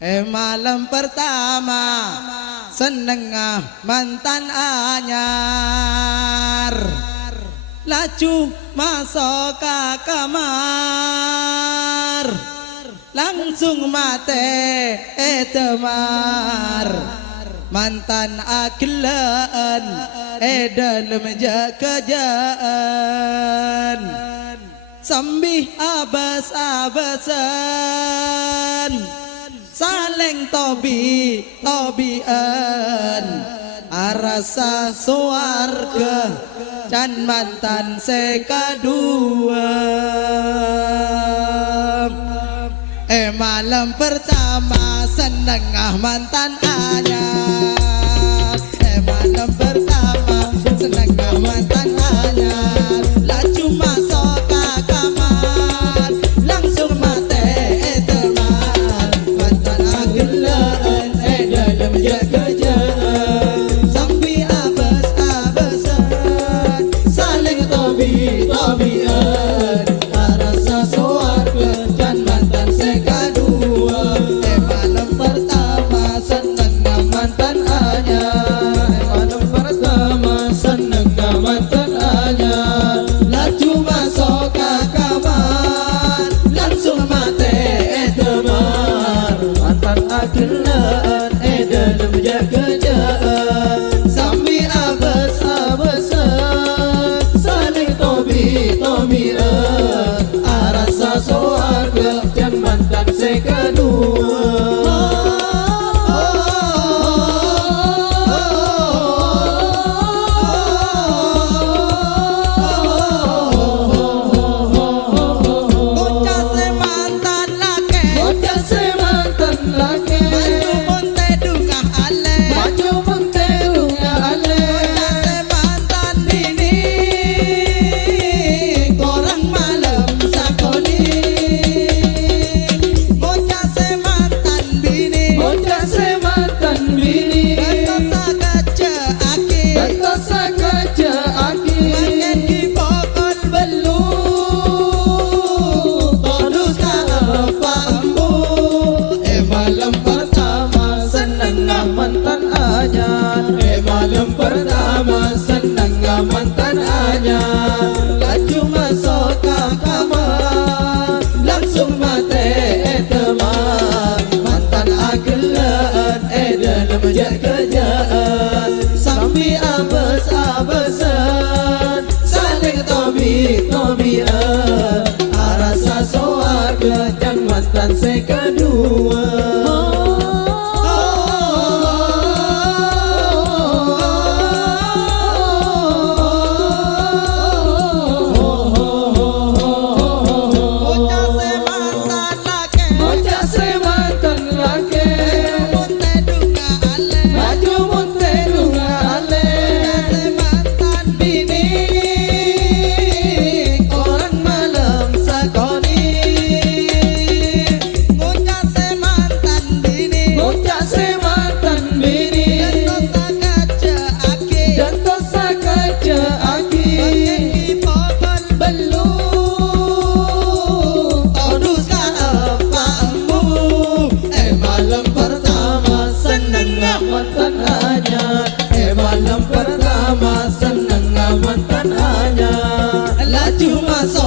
Malam pertama seneng mantan anyar, laju masuk ke kamar, langsung mate temar. Mantan agelan dalam jakajaan, sambih abas-abasan, saling tobian, arasa suarga dan mantan sekadua. Malam pertama seneng mantan anyar, malam pertama seneng mantan anyar, laju masuk ke kamar, langsung mate teman. Mantan agelan dalam jakajaan, sambil abas-abasan, saling tobian, arasa suarga dan mantan sekadua. Malam pertama seneng mantan anyar, malam pertama seneng mantan anyar, laju masuk ke kamar, langsung mate teman. Mantan agelan dalam jakajaan, sambil abas-abasan, saling tobian, arasa suarga dan mantan sekadua. Bocah semantan laki, bocah semantan laki, maju munte dungah ale, maju munte dungah ale. Bocah semantan bini, korang malam sakoni. Bocah semantan bini, bocah semantan bini, gantos sakaja aki, makan di pokon belu, todus ka apa embu. Malam pertama seneng mantan anyar, malam pertama seneng mantan anyar, laju masuk ke kamar, langsung mate teman. Mantan agelan dalam jakajaan, sambil abas-abasan, saling tobian, arasa suarga dan mantan sekadua. Bocah semantan laki, bocah semantan laki, munte dungah ale, maju munte dungah ale. Bocah semantan bini, orang malam sakoni. Bocah semantan bini, bocah semantan bini, gantos sakaja aki, makan di pokon belu, todus ka apa embu. Malam pertama seneng mantan anyar, malam pertama seneng mantan anyar, laju masuk